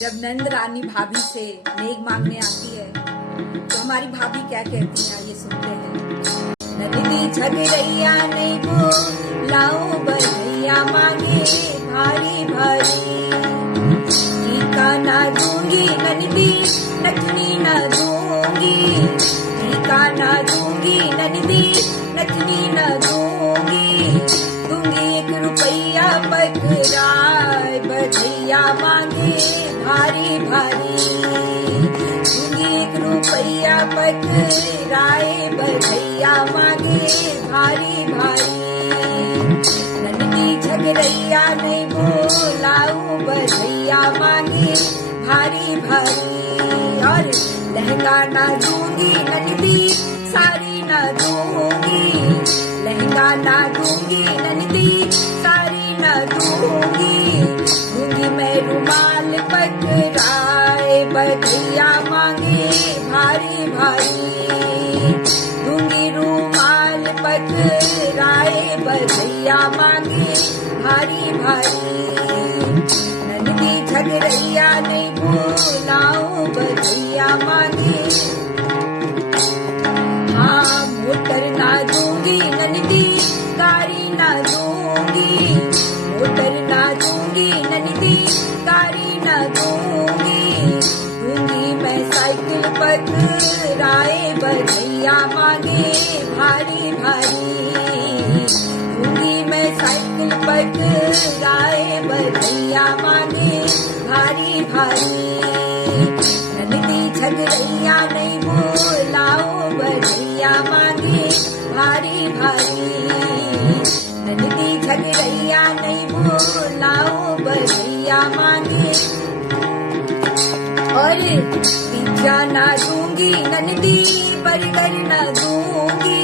जब नंद रानी भाभी से नेक मांगने आती है तो हमारी भाभी क्या कहती है, आइए सुनते हैं। नंदी झगड़ैया नहीं लाओ बलैया मांगे भारी भारी, टीका ना दूंगी नंदी नथनी ना दूंगी, टीका ना दूंगी नंदी नथनी ना दूंगी, दूंगी 1 रुपया पकड़ाए बधैया मांगे भारी भारी, दूंगी 1 रुपया पकड़ाए बधैया मांगे भारी भारी, नंदी झगड़ैया नहीं बोलाऊ बधैया मांगे भारी भारी, और लहंगा ना दूंगी नंदी साड़ी ना दूंगी, लहंगा ना दूंगी नंदी साड़ी ना दूंगी, दूंगी मैं रुमाल पकड़ाए बधैया मांगे भारी भारी, दूंगी रुमाल पकड़ाए बधैया मांगे भारी भारी, नंदी झगड़ैया नहीं बोलाओ बधैया मांगे, हाँ मोटर ना दूंगी नंदी गाड़ी ना दूंगी, मोटर ना दूंगी नंदी गाड़ी ना दूंगी, दूंगी मैं साइकिल पकड़ाए बधैया मांगे भारी भारी, दूंगी मैं साइकिल पकड़ाए बधैया मांगे भारी भारी, नंदी झगड़ैया नहीं बोलाओ बधैया मांगे भारी भारी, नंदी झगड़ैया नहीं बोलाओ बधैया मांगे, और पिज्जा ना दूंगी नंदी बर्गर ना दूंगी,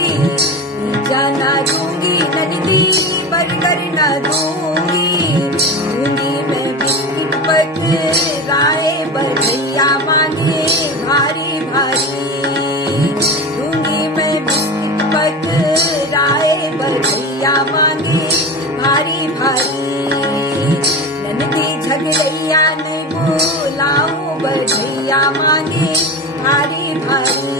पिज्जा ना दूंगी नंदी बर्गर ना दूंगी, दूंगी मैं बिस्किट पकड़ाए बधैया मांगे भारी भारी, दूंगी मैं बिस्किट पकड़ाए बधैया मांगे भारी भारी, नंदी झगड़ैया नहीं बोलाओ बधैया मांगे भारी भारी,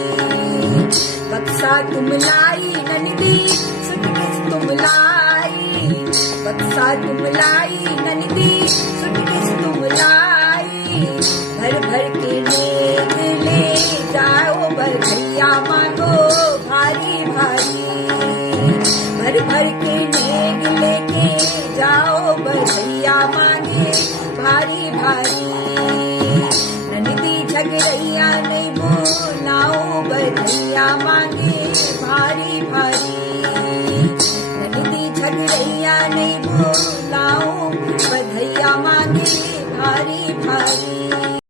बक्सा तुम लाई नंदी सूटकेस तुम लाई, बक्सा तुम लाई नंदी सूटकेस तुम लाई, भर भर के नेक ले जाओ बधैया मांगो भारी भारी, भर भर के नेक लेके जाओ बधैया मांगे भारी भारी।